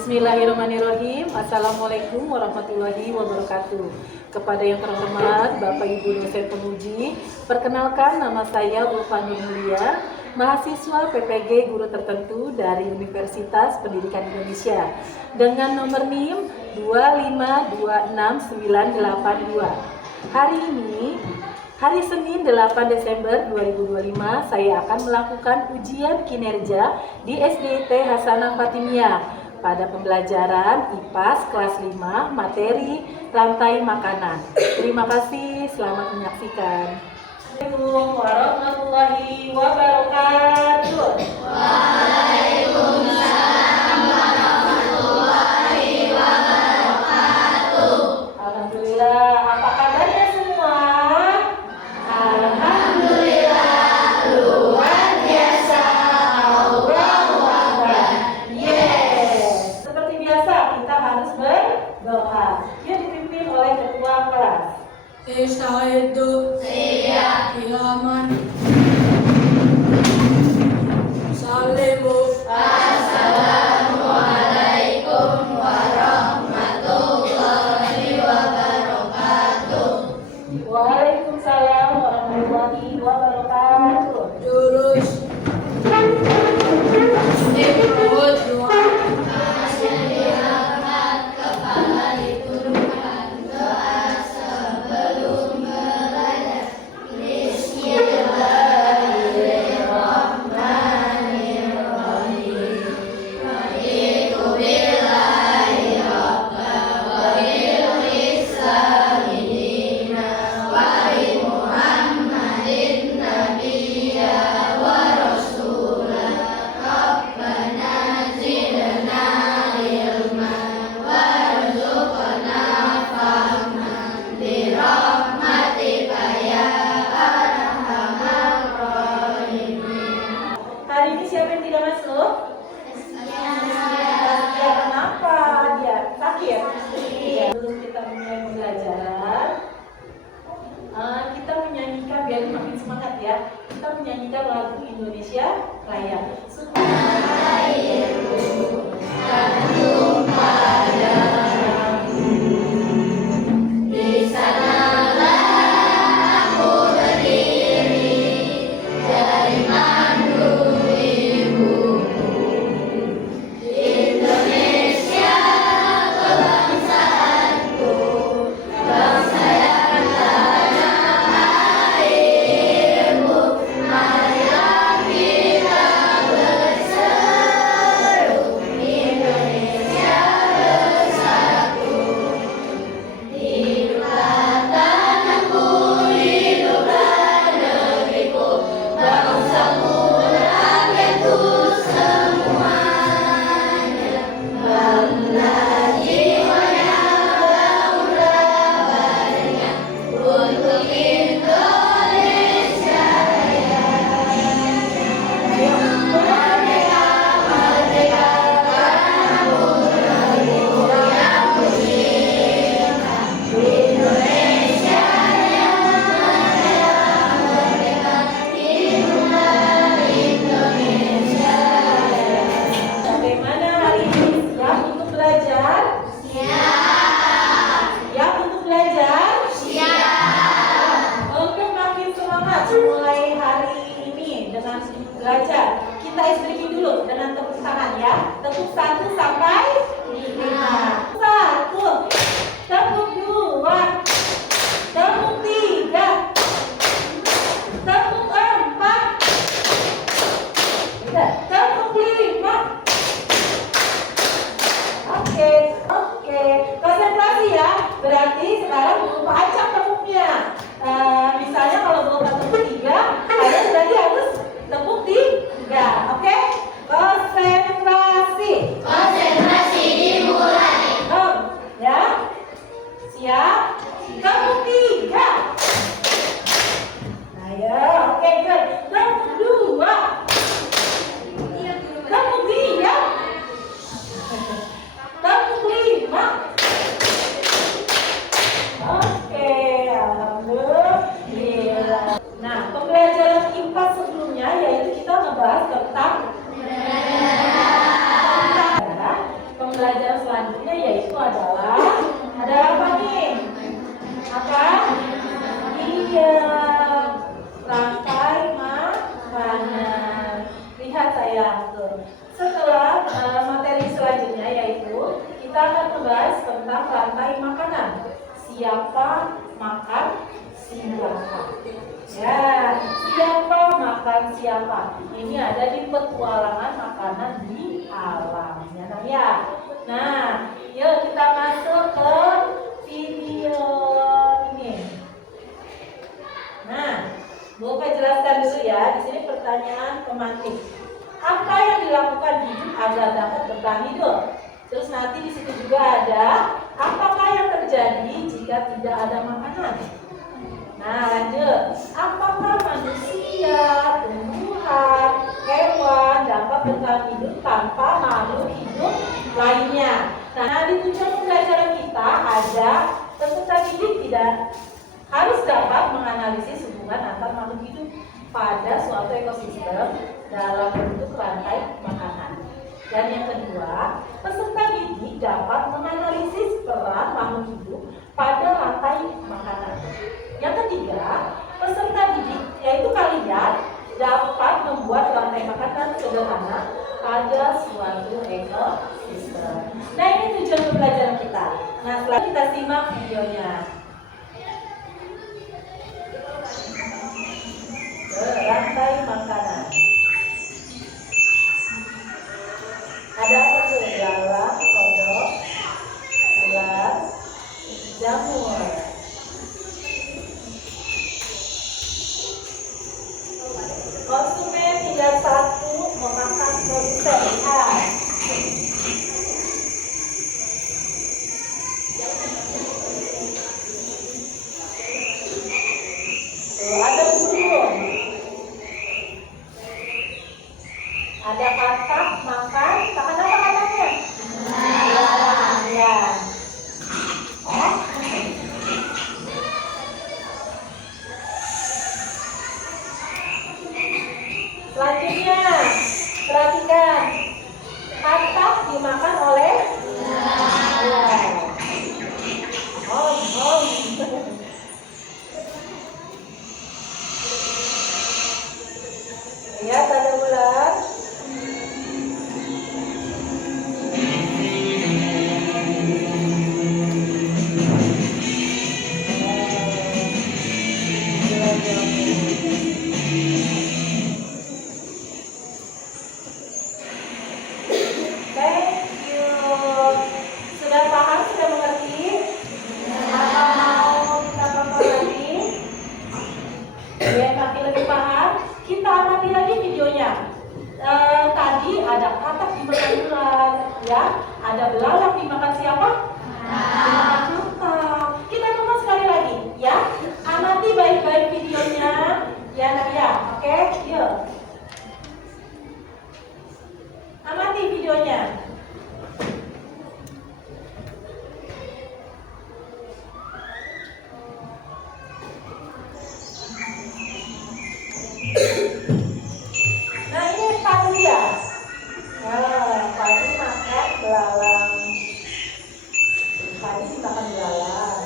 Bismillahirrahmanirrahim. Assalamualaikum warahmatullahi wabarakatuh. Kepada yang terhormat Bapak Ibu dosen penguji, perkenalkan nama saya Ulfa Nur Mulia, mahasiswa PPG guru tertentu dari Universitas Pendidikan Indonesia dengan nomor NIM 2526982. Hari ini, hari Senin 8 Desember 2025, saya akan melakukan ujian kinerja di SDIT Hasanah Fatimiyah pada pembelajaran IPAS kelas 5 materi rantai makanan. Terima kasih, selamat menyaksikan. Assalamualaikum warahmatullahi wabarakatuh. Waalaikumsalam warahmatullahi wabarakatuh. Alhamdulillah, apa kabarnya semua? Alhamdulillah, luar biasa. Allahu Akbar. Yes. Seperti biasa, kita harus berdoa. Yuk dipimpin oleh ketua kelas. Istaidu Siap. ilaman salimu. Assalamualaikum warahmatullahi wabarakatuh. Waalaikumsalam warahmatullahi wabarakatuh. Jurus Ibrahim doa. Diangkat kepala diturunkan, doa sebelum belajar. Bismillahirrahmanirrahim. Raditu billahi rabba wa bil islami dina wa bi Muhammadin nabiyya wa rasulah. Rabbana zidna ilman warzuqna fahman bi rahmatika ya arhamar rahimin. Hari ini siapa yang tidak masuk? Ya, kenapa? Dia sakit? Iya. Sebelum kita mulai pembelajaran, kita menyanyikan biar makin semangat ya. Kita menyanyikan lagu Indonesia Raya. Di sanalah aku berdiri, dari mandu ibuku. Indonesia kebangsaanku, bangsa yang tanah airmu. Marilah kita berseru, Indonesia bersatu. Hiduplah tanahku, hiduplah negeriku, bangsaku, rakyatku semuanya. Bangunlah jiwanya, bangunlah badannya, untuk Indonesia Raya. Merdeka, merdeka, tanahku, negeriku yang kucinta. Indonesia yang merdeka, merdeka, hiduplah Indonesia Raya. Bagaimana hari ini? Siap untuk belajar? Siap. Siap untuk belajar? Siap. Oke, makin semangat mulai hari ini dengan belajar. Kita istriki dulu dengan tepuk tangan ya. Tepuk 1 sampai 5. 1, tepuk 2, tepuk 3, tepuk 4, tepuk 5. Oke, konsentrasi ya. Berarti sekarang berupa acak tepuknya. Misalnya kalau berupa tepuk 3, kalian berarti harus tepuk 3. Oke? Konsentrasi. pembelajaran selanjutnya yaitu adalah ada apa nih? Apa? Iya, rantai makanan. Lihat sayang tuh. Setelah materi selanjutnya yaitu kita akan membahas tentang rantai makanan. Siapa makan siapa? Ya, siapa makan siapa? Ini ada di petualangan makanan di alam. Ya, nah, ya. Nah, yuk kita masuk ke video ini. Nah, Bu jelaskan dulu ya. Di sini pertanyaan pemantik. Apa yang dilakukan hidup agar dapat bertahan hidup? Terus nanti di situ juga ada apakah yang terjadi jika tidak ada makanan? Nah, lanjut. Apakah manusia, tumbuhan, hewan dapat bertahan hidup tanpa makhluk hidup lainnya? Nah, di tujuan pembelajaran kita ada peserta didik tidak harus dapat menganalisis hubungan antar makhluk hidup pada suatu ekosistem dalam bentuk rantai makanan. Dan yang kedua, peserta didik dapat menganalisis peran makhluk hidup pada rantai makanan. Yang ketiga, peserta didik, yaitu kalian, dapat membuat rantai makanan sederhana pada suatu ekosistem. Nah, ini tujuan pembelajaran kita. Nah, setelah kita simak videonya. Rantai makanan. Ada apa tuh? Belalang, kodok, ular, jamur. Konsumen tinggal satu memakan produsen A. Ada burung. Ada katak makan. Makan apa katanya? Ya. Selanjutnya, perhatikan. Katak dimakan oleh ular. Lihat ada ular. Sudah paham? Sudah mengerti? Apa mau kita tonton lagi? Biar makin lebih paham, kita amati lagi videonya. Tadi ada katak dimakan ular, ya. Ada belalang dimakan siapa? Dimakan katak. Kita tonton sekali lagi, ya. Amati baik-baik videonya, ya Nadia. Oke, yuk. Amati videonya. Nah, ini padi ya. Nah, padi makan belalang. Padi makan belalang.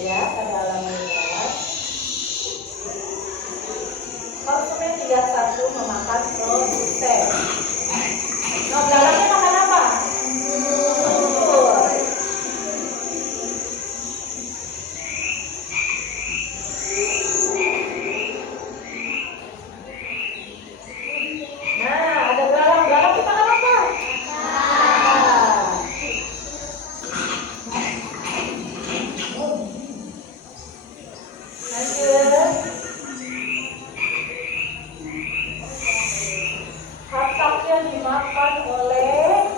Ya, pada alam liar. Konsumen 31 memakan produsen. Nah, belalangnya makan apa? Telur. Nah, ada belalang. Belalang kita makan apa? Lanjut. Katak yang dimakan oleh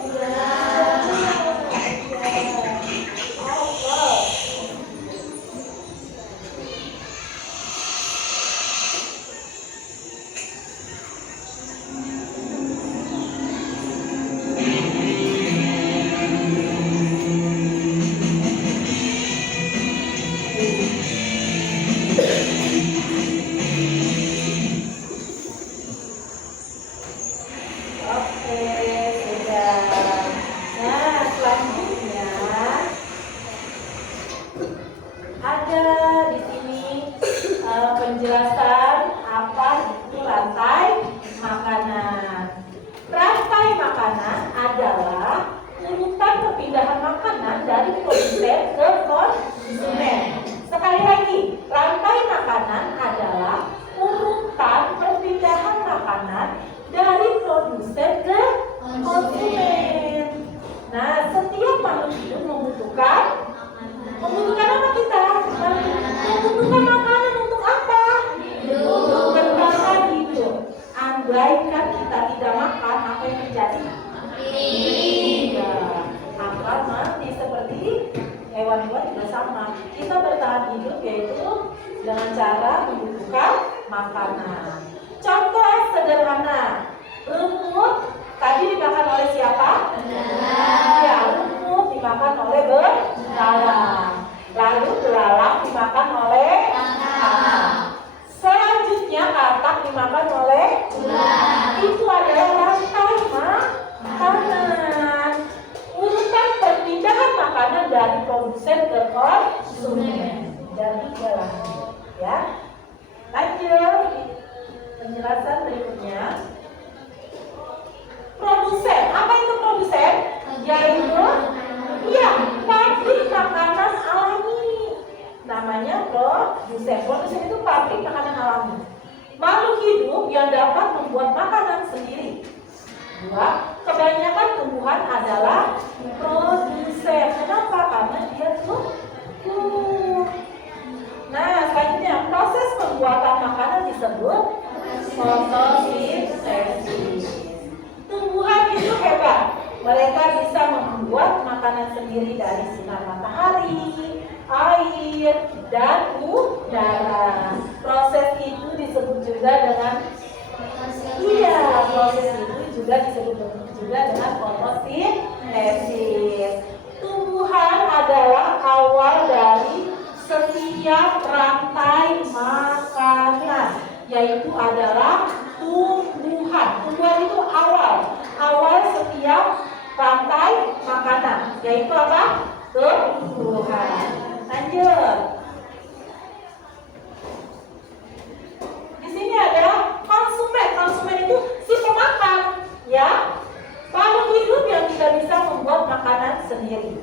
Kita bertahan hidup yaitu dengan cara membutuhkan makanan. Contoh sederhana, rumput tadi dimakan oleh siapa? Ya, rumput dimakan oleh belalang. Lalu belalang dimakan oleh katak. Selanjutnya katak dimakan oleh ular. Itu adalah rantai makanan. Urutan perpindahan makanan dari produsen ke konsumen. Jadi jalan, ya. Lanjut. Penjelasan berikutnya. Produsen. Apa itu produsen? Yaitu pabrik makanan alami. Namanya produsen. Produsen itu pabrik makanan alami. Makhluk hidup yang dapat membuat makanan sendiri. Dua, kebanyakan tumbuhan adalah produsen. Kenapa? Karena dia tumbuh. Nah, selanjutnya proses pembuatan makanan disebut fotosintesis. Tumbuhan itu hebat. Mereka bisa membuat makanan sendiri dari sinar matahari, air, dan udara. Proses itu disebut juga dengan fotosintesis. Tumbuhan adalah awal dari setiap rantai makanan, yaitu adalah tumbuhan. Tumbuhan itu awal setiap rantai makanan, yaitu apa? Tumbuhan. Lanjut. Di sini ada konsumen. Konsumen itu si pemakan, ya. Makhluk hidup yang tidak bisa membuat makanan sendiri.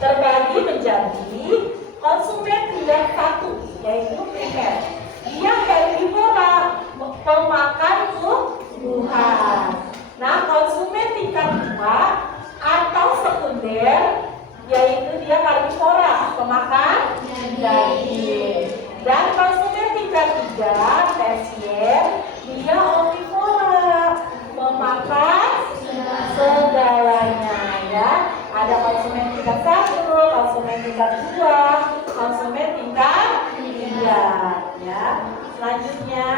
Terbagi menjadi konsumen tingkat satu, yaitu primer. Dia herbivora, pemakan tumbuhan. Nah, konsumen tingkat 2 atau sekunder, yaitu dia karnivora, pemakan daging. Dan konsumen tingkat 3, tersier, dia omnivora, pemakan segalanya, ya. Ada konsumen tingkat 1, konsumen tingkat 2, konsumen tingkat 3, ya. Selanjutnya,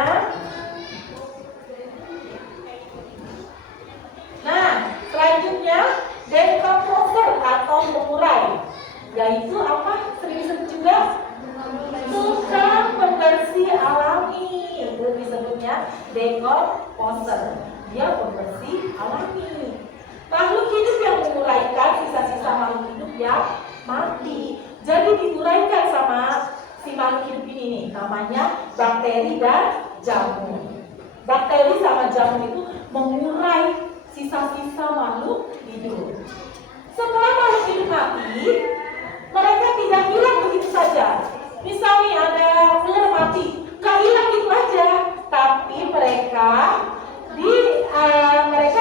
decomposer atau pengurai, yaitu apa? Sering disebut juga tukang pembersih alami. Itu disebutnya decomposer. Dia pembersih alami. Makhluk hidup yang menguraikan sisa-sisa makhluk hidup yang mati. Jadi diuraikan sama si makhluk hidup ini nih, namanya bakteri dan jamur. Bakteri sama jamur itu mengurai sisa-sisa makhluk hidup. Setelah makhluk hidup mati, mereka tidak hilang begitu saja. Misalnya ada ular mati, gak hilang gitu aja, tapi mereka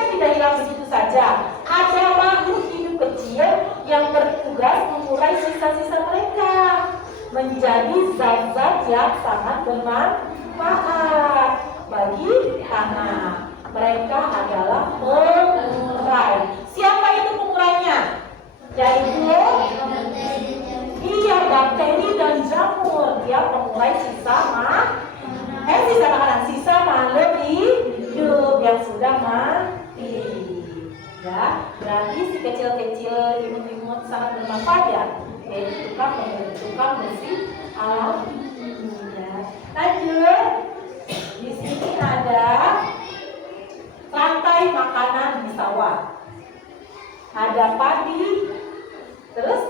tidak hilang begitu saja. Ada makhluk hidup kecil yang bertugas mengurai sisa-sisa mereka menjadi zat-zat yang sangat bermanfaat bagi tanah. Mereka adalah pengurai. Siapa itu pengurainya? Yaitu bakteri dan jamur. Dia pengurai sisa makhluk hidup yang sudah mati. Ya, berarti si kecil-kecil imut-imut sangat bermanfaat ya. Yaitu tukang bersih alami. Ya. Lanjut. Di sini ada rantai makanan di sawah. Ada padi. Terus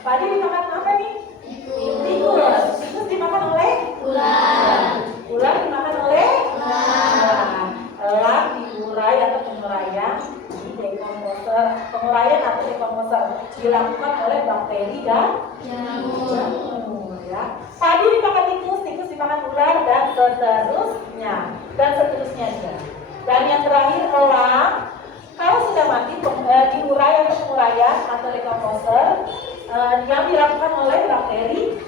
padi dimakan apa nih? Tikus. Tikus dimakan oleh ular. Ular dimakan oleh elang. Elang diurai atau penguraian di decomposer. Penguraian atau decomposer dilakukan oleh bakteri dan jamur. Ya. Padi dimakan tikus, tikus dimakan ular dan seterusnya. Juga. Dan yang terakhir elang, kalau sudah mati diurai atau penguraian atau decomposer yang dilakukan oleh bakteri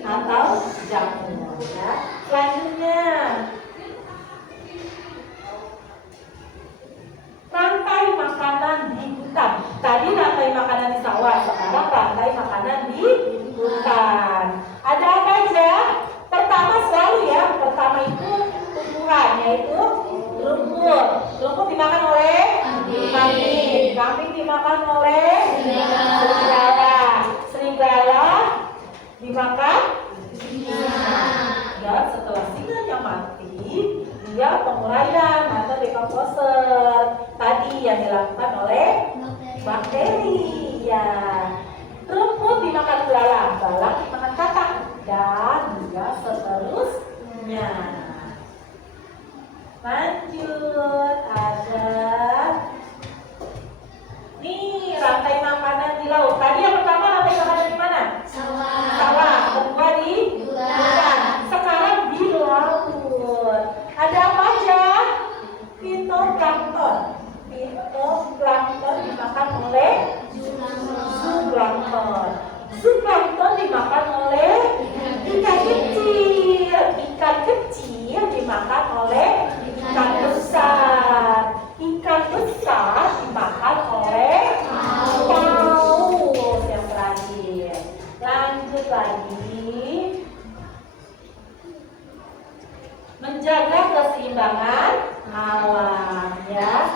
atau jamur. Ya. Selanjutnya, rantai makanan di hutan. Tadi rantai makanan di sawah, sekarang rantai makanan di hutan. Kambing dimakan oleh serigala. Serigala dimakan dan setelah singanya mati, dia penguraian atau decomposer. Tadi yang dilakukan oleh bakteri. Ya. Rumput dimakan belalang, belalang dimakan katak, dan juga seterusnya. Lanjut, ada nih rantai makanan di laut. Tadi yang pertama rantai makanan di mana? Sawah. Kedua di hutan. Sekarang di laut. Ada apa aja? Fitoplankton. Fitoplankton dimakan oleh zooplankton. Zooplankton dimakan oleh ikan kecil. Ikan kecil dimakan oleh ikan besar. Ikan besar dimakan oleh paus. Yang terakhir. Lanjut lagi. Menjaga keseimbangan alam, ya.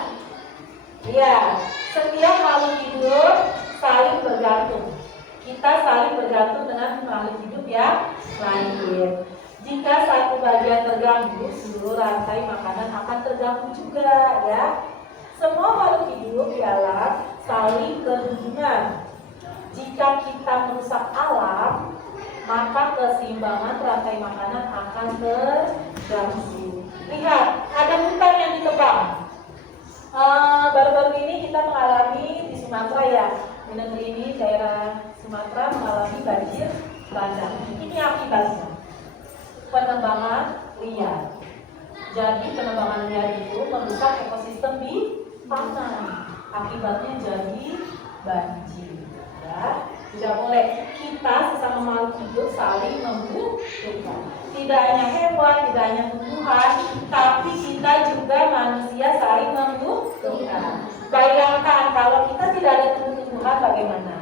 Iya, setiap makhluk hidup saling bergantung. Kita saling bergantung dengan makhluk hidup yang lain. Jika satu bagian terganggu, seluruh rantai makanan akan terganggu juga, ya. Semua makhluk hidup di alam saling berhubungan. Jika kita merusak alam, maka keseimbangan rantai makanan akan terganggu. Lihat, ada hutan yang ditebang. Baru-baru ini kita mengalami di Sumatera, ya. Di negeri ini, daerah Sumatera mengalami banjir bandang. Ini akibatnya penebangan liar. Jadi penebangan liar itu merusak ekosistem di tanah. Akibatnya jadi banjir. Ya, tidak boleh. Kita sesama makhluk hidup saling membutuhkan. Tidak hanya hewan, tidak hanya tumbuhan, tapi kita juga manusia saling membutuhkan. Bayangkan kalau kita tidak ada tumbuhan bagaimana?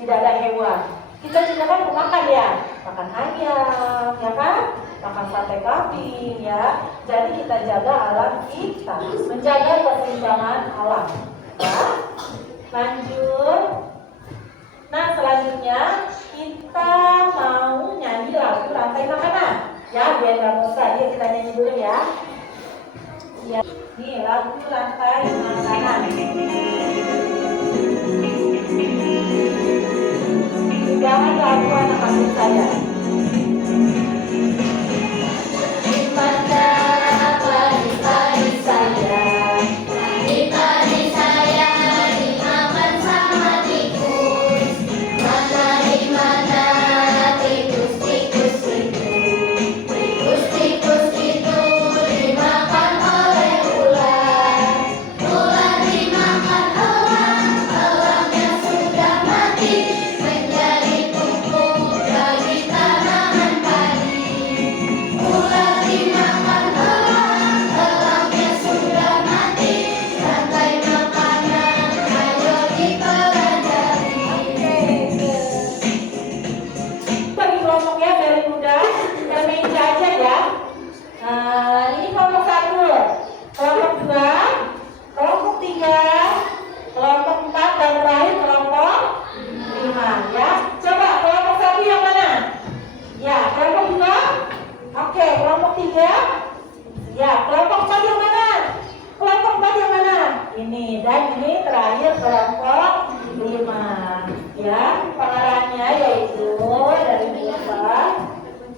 Tidak ada hewan. Kita juga kan makan, ya, makan ayam, ya kan? Makan sate kambing, ya. Jadi kita jaga alam kita, menjaga keseimbangan alam. Ya. Lanjut. Nah, selanjutnya kita mau nyanyi lagu rantai makanan. Ya, biar nggak bosan, yuk kita nyanyi dulu, ya. Ya. Nih, lagu rantai makanan. Jangan lagu anak kandung saya. Ya, kelompok 4 yang mana? Kelompok 4 yang mana? Ini, dan ini terakhir kelompok 5. Ya, pengarahnya yaitu dari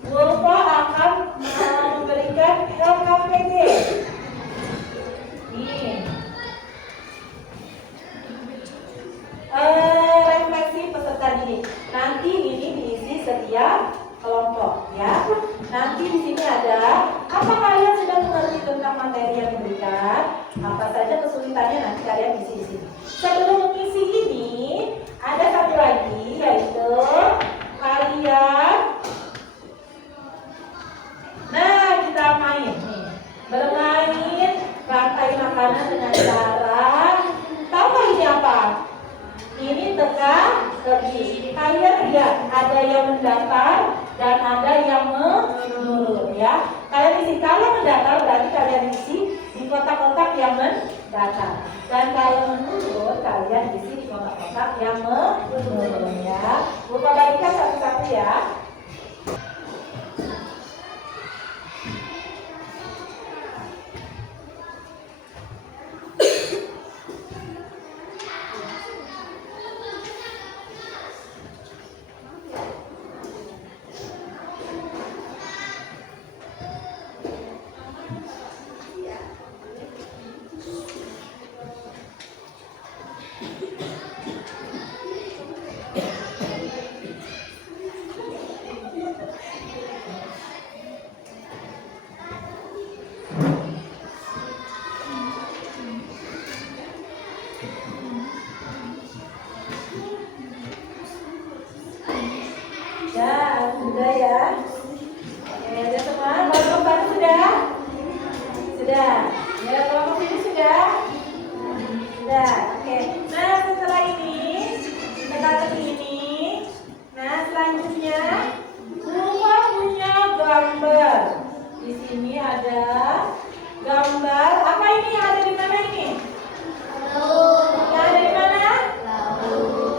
Bulpa akan memberikan LKPD. Ini. Refleksi peserta didik. Nanti ini diisi setiap kelompok, ya. Nanti di sini ada apa kalian sudah mengerti tentang materi yang diberikan? Apa saja kesulitannya nanti kalian isi di sini. Sebelum mengisi ini ada satu lagi yaitu kalian. Nah, kita main nih. Bermain rantai makanan dengan cara tahu nggak ini apa? Ini teka-teki. Kalian lihat ada yang mendatar dan ada yang menurun, ya. Kalian isi, kalau mendatar berarti kalian isi di kotak-kotak yang mendatar. rata. Dan kalau menurun, kalian isi di kotak-kotak yang menurun ya. Buka bagikan satu-satu ya. Ya, sudah ya. Oke, udah semua. Kelompok baru sudah? Sudah. Ya, kelompok ini sudah? Sudah. Oke. Nah, setelah ini kita ke ini. Nah, selanjutnya semua punya gambar. Di sini ada gambar. Apa ini yang ada di mana ini? Yang ada di mana?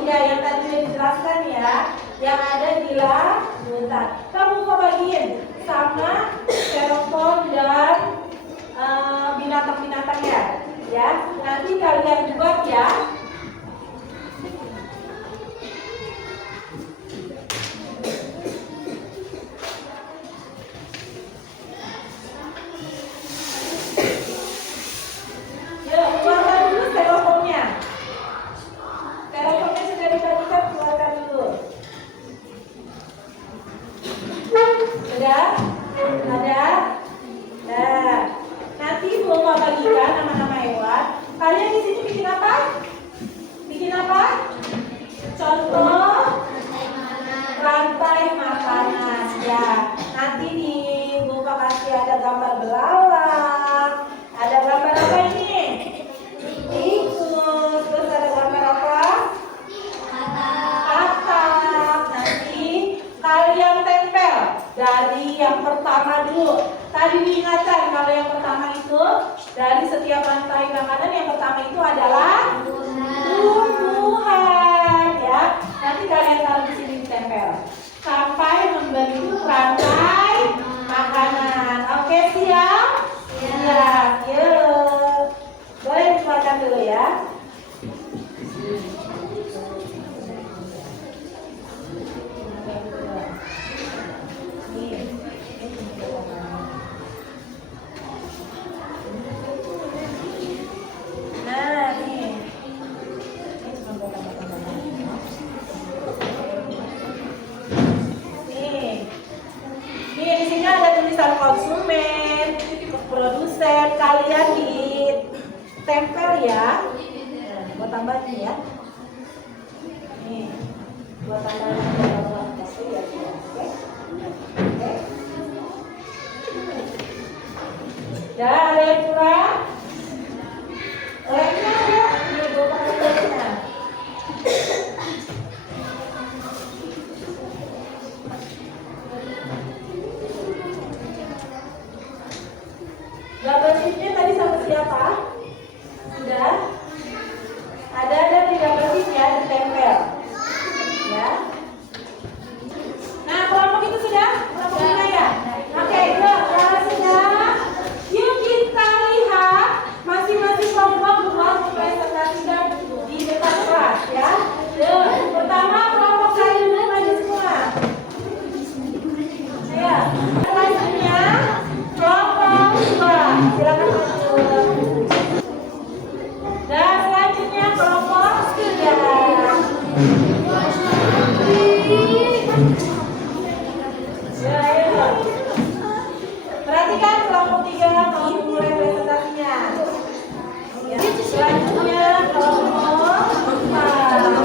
Ya, yang tadi sudah dijelaskan ya. Yang ada di lautan. Kamu bagiin sama styrofoam dan binatang-binatangnya, ya. Nanti kalian buat ya. Yuk, keluarkan dulu styrofoamnya. Styrofoamnya sudah dibagikan, keluarkan dulu. Sudah? Ada? Nah, nanti Bapak bagikan nama-nama hewan. Kalian di sini bikin apa? Bikin apa? Contoh rantai makanan. Ya, nanti di Bapak kasih ada gambar belalang. Ada gambar apa ini? Tikus. Terus ada gambar apa? Atap. Nanti kalian tempel dari yang pertama dulu. Tadi diingatkan kalau yang pertama itu dari setiap rantai makanan yang pertama itu adalah tumbuhan ya. Nanti kalian taruh di sini ditempel sampai membentuk rantai makanan. Oke, siap? Siap. Yuk. Boleh dikeluarkan dulu ya. Konsumen, produsen, kalian ditempel ya. Nah, buat tambahin ya. Nih, buat tambahin ya. Oke. Oke. Dah, ada yang kurang? Lemnya ada? Nih, gue pakai lemnya. Gambar sheetnya tadi sama siapa? Sudah? Ada di gambar sheetnya ditempel. Ya. Nah, kelompok itu sudah? Kelompok ini ya? Oke, yuk, kalau sudah, yuk kita lihat masing-masing kelompok buat mempresentasikan di depan kelas ya. Yuk, pertama kelompok saya dulu maju semua. Ya, selanjutnya kelompok 2, silakan maju. Dan selanjutnya kelompok 3. Ya, ayo. Perhatikan kelompok 3 mau mulai presentasinya. Ya, selanjutnya kelompok 4.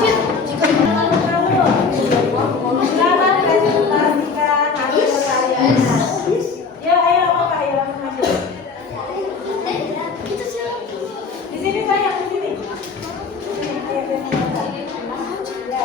Silakan presentasikan hasil karyanya. Ya, ayo Bapak, ayo langsung maju. Di sini sayang, di sini. Ayo, ya.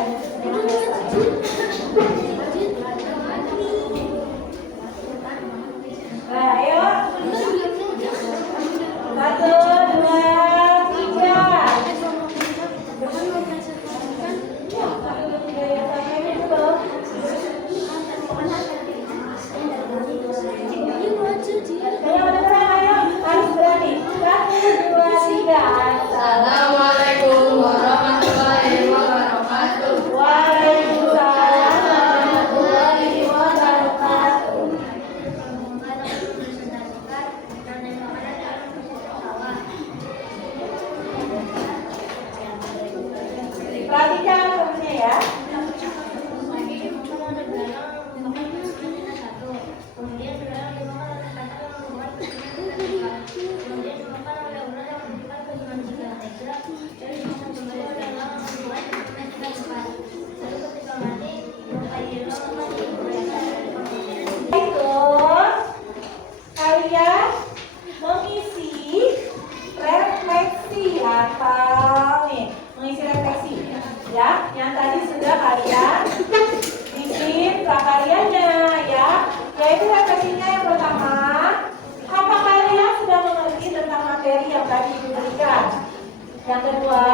Perhatikan temennya ya. Itu kalian mengisi refleksi atau nih mengisi refleksi ya. Yang tadi sudah kalian bikin prakaryanya ya. Yaitu refleksinya yang pertama, apa kalian sudah mengerti tentang materi yang tadi diberikan? Yang kedua,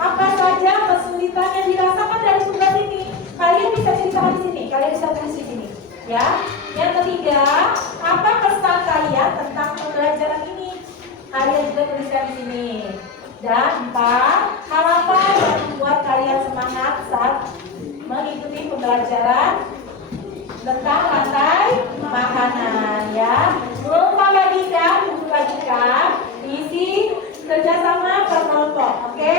apa saja kesulitan yang dirasakan dari tugas ini? Kalian bisa ceritakan di sini, kalian bisa tulis di sini, ya. Yang ketiga, apa pesan kalian tentang pembelajaran ini? Kalian juga tuliskan di sini. Dan empat, hal apa yang membuat kalian semangat saat mengikuti pembelajaran tentang rantai makanan, ya. Lupa bagikan, buku bagikan, isi kerjasama per kelompok, oke?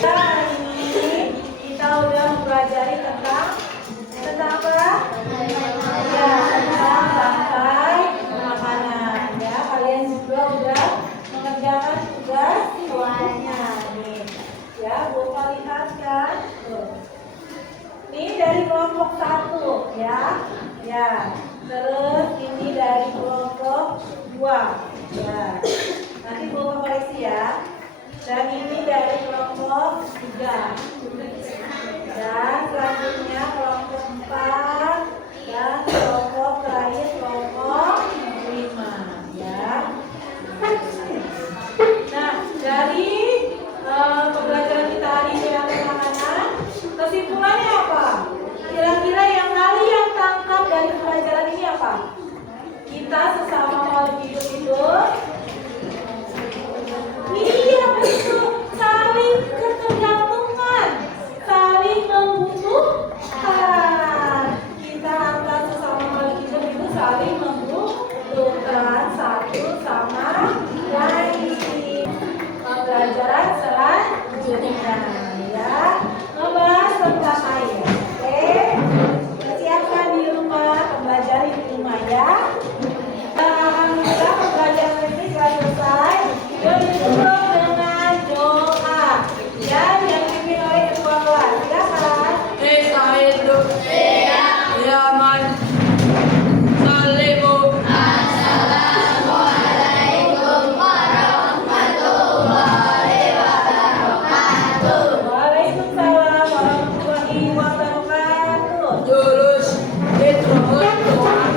Hari ini kita udah mempelajari tentang apa? Ya, tentang rantai makanan. Ya, kalian juga udah mengerjakan tugas soalnya nih. Ya, Bapak lihat kan? Tuh. Ini dari kelompok 1 ya. Ya. Terus ini dari kelompok 2. Ya. Nanti Bapak koreksi ya. Dan ini dari kelompok 3. Dan selanjutnya kelompok 4 dan kelompok terakhir kelompok 5 ya. Nah, dari pembelajaran kita hari ini rantai makanan, kesimpulannya apa? Kira-kira yang kalian tangkap dari pembelajaran ini apa? Kita sesama makhluk hidup itu iya betul, saling ketergantungan, saling membutuhkan. Kita antar sesama makhluk hidup itu saling membutuhkan satu sama lain. Pembelajaran selanjutnya ya, ngebahas tentang air. Oke, persiapkan di rumah, pembelajaran di rumah ya. Alhamdulillah pembelajaran ini sudah selesai. Ditutup dengan doa ya, yang dipimpin oleh ketua kelas. Silakan. Yaman. Salimu. Waalaikumsalam warahmatullahi wabarakatuh. Jurus Hidrohut Tuhan.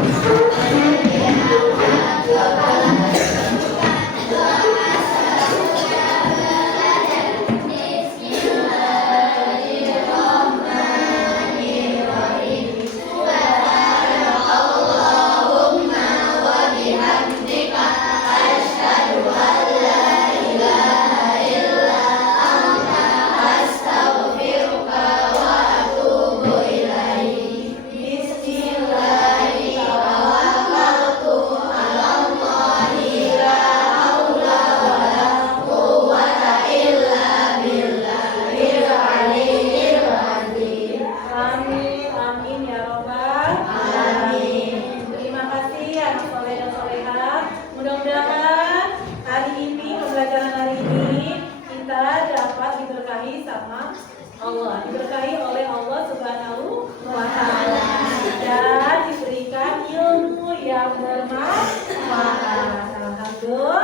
Amin, amin ya robbal alamin. Terima kasih anak soleh dan solehah. Mudah-mudahan hari ini, pembelajaran hari ini kita dapat diberkahi sama Allah, diberkahi oleh Allah Subhanahu wa Ta'ala, dan diberikan ilmu yang bermanfaat. Alhamdulillah.